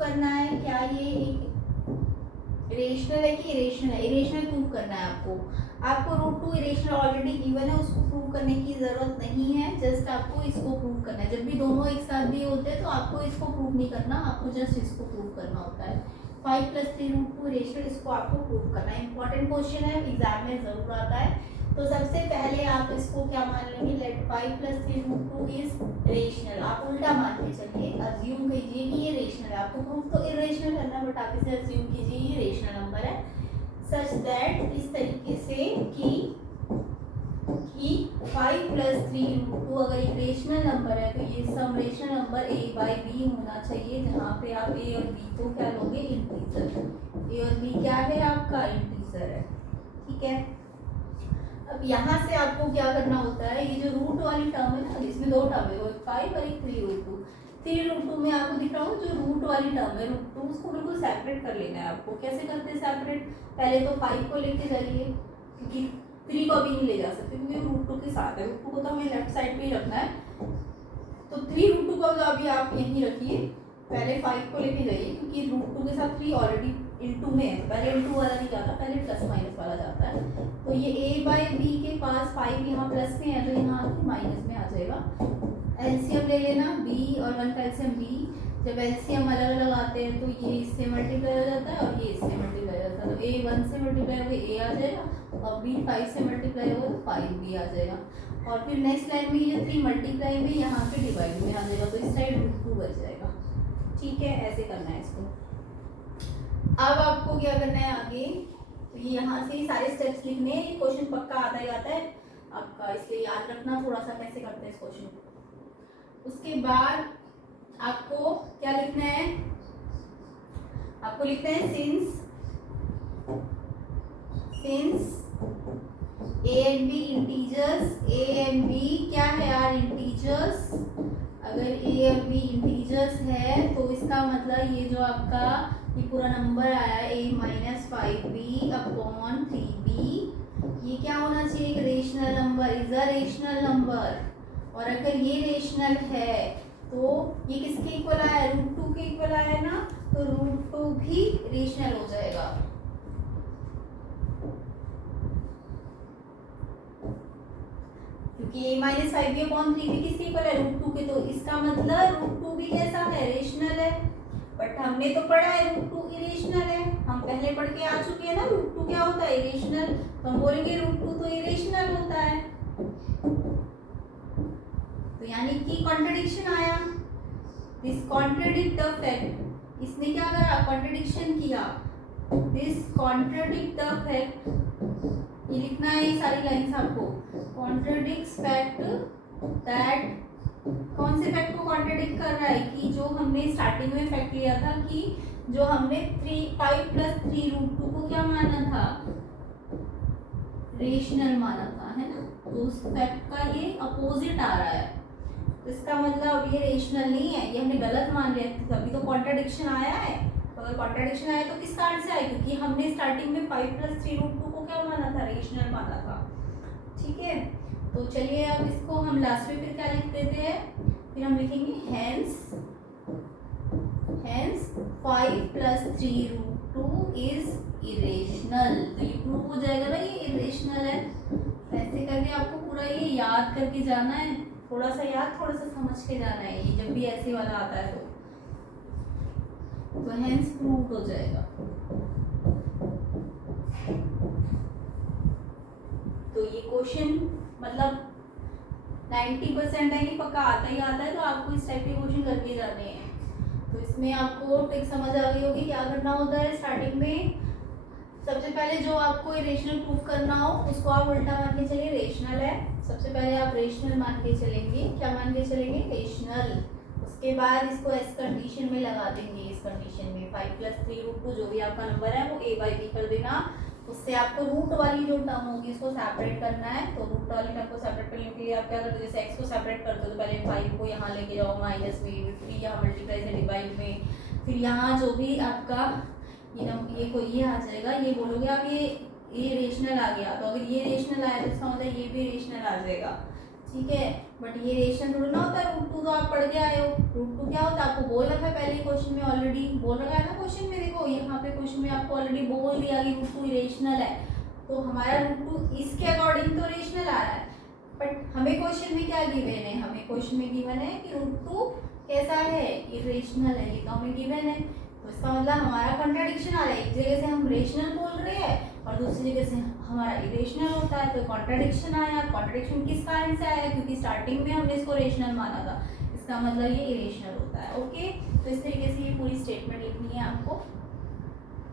करना है क्या ये एक इरेशनल है कि इरेशनल है। इरेशनल प्रूव करना है आपको root two irrational already given है, उसको प्रूव करने की जरूरत नहीं है, जस्ट आपको इसको प्रूव करना है। जब भी दोनों एक साथ दिए होते हैं तो आपको इसको प्रूव नहीं करना, आपको जस्ट इसको प्रूव करना होता है। 5 + 3 रूट टू इरेशनल, इसको आपको प्रूव करना है। इंपॉर्टेंट क्वेश्चन है, एग्जाम में जरूर आता है। तो सबसे पहले आप इसको क्या मान लेंगे, let 5 + 3 root two is rational. आप उल्टा मान के चलिए, अज्यूम कीजिए कि ये रेशनल है। आपको प्रूफ तो इरेशनल करना है, बट आप इसे अज्यूम कीजिए ये रेशनल नंबर है, सच दैट इस तरीके से कि 5 + 3 रूट टू अगर एक रेशनल नंबर है तो ये सम रेशनल नंबर a/b होना चाहिए, जहाँ पे आप a और b को क्या लोगे, इंटीजर। a और b क्या है, आपका इंटीजर है, ठीक है। अब यहाँ से आपको क्या करना होता है, ये जो रूट वाली टर्म है ना, इसमें दो टर्म है, एक 5 और एक 3 रूट टू। 3 रूट टू में आपको दिख रहा हो जो रूट वाली टर्म है रूट टू, उसको बिल्कुल सेपरेट कर लेना है आपको। कैसे करते हैं सेपरेट, पहले तो 5 को लेके जाइए, क्योंकि 3 को अभी नहीं ले जा सकते क्योंकि रूट टू के साथ है। रूट टू को तो हमें लेफ्ट साइड पे ही रखना है, तो 3 रूट टू को अभी आप यहीं रखिए। पहले 5 को लेके जाइए क्योंकि रूट टू के साथ 3 ऑलरेडी इनटू में है, पहले इनटू वाला नहीं जाता, पहले प्लस माइनस वाला जाता है। तो ये a/b के पास 5 यहाँ प्लस में है तो यहाँ आके माइनस में आ जाएगा। एलसीएम ले लेना, b और 1 का एलसीएम b। जब एलसीएम अलग अलग आते हैं तो ये इससे मल्टीप्लाई हो जाता है और ये इससे मल्टीप्लाई हो जाता है, तो a 1 से मल्टीप्लाई होगा a आ जाएगा और b 5 से मल्टीप्लाई होगा तो 5b आ जाएगा। और फिर नेक्स्ट लाइन में ये 3 मल्टीप्लाई में यहाँ पे डिवाइड में आ जाएगा, तो इस साइड रूट 2 बच जाएगा, ठीक है। ऐसे करना है इसको। अब आपको क्या करना है आगे, तो ये यहाँ से ही सारे स्टेप्स लिखने हैं। ये क्वेश्चन पक्का आता ही आता है आपका, इसलिए याद रखना थोड़ा सा कैसे करते हैं इस क्वेश्चन को। उसके बाद आपको क्या लिखना है, आपको लिखना है since a and b integers, a and b क्या है यार, इंटीजर्स। अगर a और b इंटीजर्स है तो इसका मतलब ये जो आपका ये पूरा नंबर आया है a - 5b/3b, ये क्या होना चाहिए, एक rational number, is a rational number. और अगर ये रेशनल है तो ये किसके इक्वल आया है, रूट 2 के इक्वल आया है ना, तो रूट 2 भी रेशनल हो जाएगा। क्योंकि a - 5b/3b किसके इक्वल है, रूट 2 के, तो इसका मतलब रूट 2 भी कैसा है, रेशनल है। बट हमने तो पढ़ा है रूट 2 इरेशनल है, हम पहले पढ़ के आ चुके हैं ना रूट 2 क्या होता है, इरेशनल। तो हम बोलेंगे रूट 2 तो इरेशनल होता है, तो यानी कि कॉन्ट्रडिक्शन आया। दिस कॉन्ट्रडिक्ट द फैक्ट, इसने क्या करा, कॉन्ट्रडिक्शन किया। दिस कॉन्ट्रडिक्ट द फैक्ट, ये लिखना है ये सारी लाइंस आपको। कॉन्ट्रडिक्ट्स फैक्ट दैट, कौन से फैक्ट को कॉन्ट्रडिक्ट कर रहा है, कि जो हमने स्टार्टिंग में फैक्ट लिया था कि जो हमने 5 + 3 रूट 2 को क्या माना था, रेशनल माना था, है ना। तो उस फैक्ट का ये अपोजिट आ रहा है, तो इसका मतलब ये रेशनल नहीं है, ये हमने गलत मान लिया, तभी तो कॉन्ट्रडिक्शन आया है। तो अगर कॉन्ट्रडिक्शन आया तो किस कारण से आया, क्योंकि हमने स्टार्टिंग में 5 + 3 रूट 2 को क्या माना था, रेशनल माना था, ठीक है। तो चलिए अब इसको हम लास्ट में फिर क्या लिख देते हैं, फिर हम लिखेंगे हेंस 5 + 3 रूट 2 इज इरेशनल। तो ये प्रूव हो जाएगा ना ये इरेशनल है। ऐसे करके आपको पूरा ये याद करके जाना है, थोड़ा सा याद थोड़ा सा समझ के जाना है, ये जब भी ऐसे वाला आता है तो हेंस प्रूव हो जाएगा। तो ये क्वेश्चन मतलब 90% है कि पक्का आता ही आता है, तो आपको इस टाइप के क्वेश्चन करके जाने हैं। तो इसमें आपको ट्रिक समझ आ गई होगी क्या करना होता है। स्टार्टिंग में सबसे पहले जो आपको रेशनल प्रूफ करना हो उसको आप उल्टा मान के चलिए, रेशनल है, सबसे पहले आप रेशनल मान के चलेंगे, क्या मान के चलेंगे, रेशनल। उसके बाद इसको इस कंडीशन में लगा देंगे, इस कंडीशन में 5 + 3 रूट 2 जो भी आपका नंबर है वो a/b कर देना। उससे आपको रूट वाली जो टर्म होगी उसको सेपरेट करना है। तो रूट वाली टर्म को सेपरेट करने के लिए आप क्या करते हो, जैसे x को सेपरेट करते हो तो पहले 5 को यहाँ लेके जाओ माइनस में, फिर यहाँ मल्टीप्लाई से डिवाइड में, फिर यहाँ जो भी आपका ये कोई ये आ जाएगा, ये बोलोगे आप ये रेशनल आ गया, तो अगर ये रेशनल आया तो इसका मतलब ये भी रेशनल आ जाएगा, ठीक है। बट ये रेशनल थोड़ा ना होता है। √2 तो आप पढ़ के आए हो। √2 क्या होता है आपको बोल रखा है पहले क्वेश्चन में, ऑलरेडी बोल रखा है ना क्वेश्चन में। देखो यहाँ पे क्वेश्चन में आपको ऑलरेडी बोल दिया कि √2 इरेशनल है, तो हमारा √2 इसके अकॉर्डिंग तो रेशनल आ रहा है। बट हमें क्वेश्चन में क्या गिवन है, हमें क्वेश्चन में गिवन है कि √2 कैसा है, इरेशनल है, ये तो हमें गिवन है। तो इसका मतलब हमारा कॉन्ट्राडिक्शन आ रहा है, एक जगह से हम रेशनल बोल रहे हैं और दूसरी जगह से हमारा इरेशनल होता है, तो कॉन्ट्राडिक्शन आया। कॉन्ट्राडिक्शन किस कारण से आया, क्योंकि स्टार्टिंग में हमने इसको रेशनल माना था, इसका मतलब ये इरेशनल होता है। ओके, तो इस तरीके से ये पूरी स्टेटमेंट लिखनी है आपको।